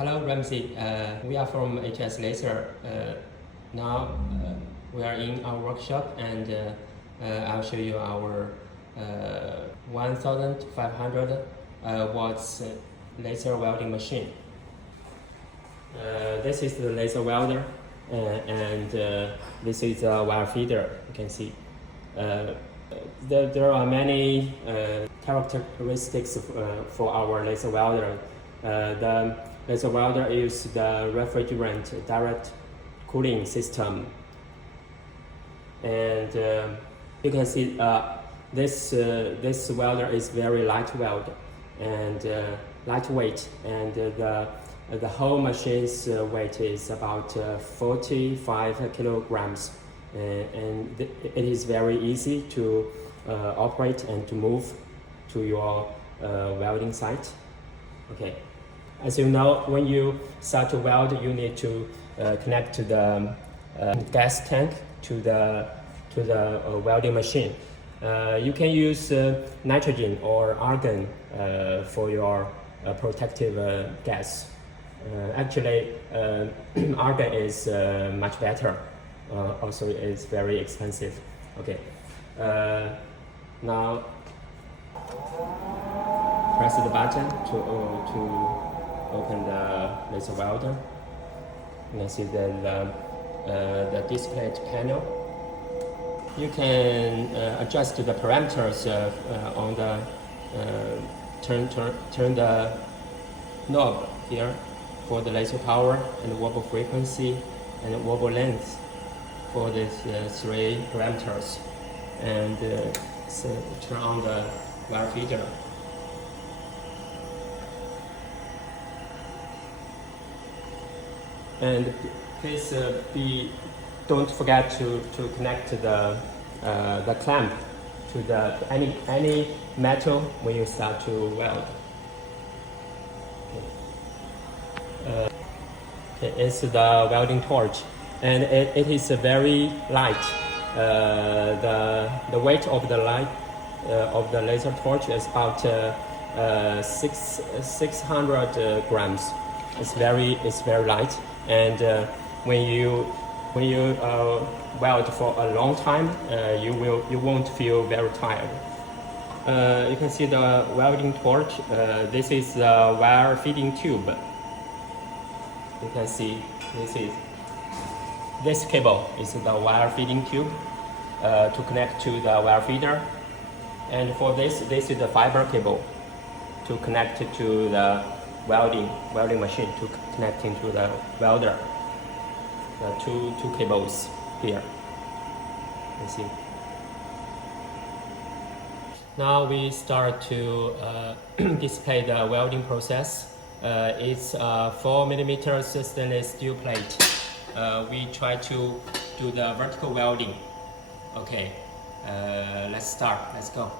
Hello, Ramsey. We are from HS Laser. Now we are in our workshop, and I'll show you our 1500 watts laser welding machine. This is the laser welder, and this is a wire feeder. You can see. There are many characteristics for our laser welder. The laser welder is the refrigerant direct cooling system, and you can see this welder is very lightweight and lightweight, and the whole machine's weight is about 45 kilograms, and it is very easy to operate and to move to your welding site. Okay. As you know, when you start to weld, you need to connect to the gas tank to the welding machine. You can use nitrogen or argon for your protective gas. Actually, argon is much better. Also, it's very expensive. Okay. Now press the button to open the laser welder. You can see the display panel. You can adjust the parameters on the turn the knob here for the laser power and wobble frequency and wobble length for these three parameters, and so turn on the wire feeder. And please don't forget to connect the clamp to any metal when you start to weld. It's the welding torch, and it is very light. The weight of the laser torch is about 600 grams. It's very light, and when you weld for a long time, you won't feel very tired. You can see the welding torch. This is the wire feeding tube. You can see this cable is the wire feeding tube to connect to the wire feeder, and for this is the fiber cable to connect to the welding machine, to connecting to the welder. Two cables here. You see. Now we start to display the welding process. It's a 4mm stainless steel plate. We try to do the vertical welding. Okay, let's start. Let's go.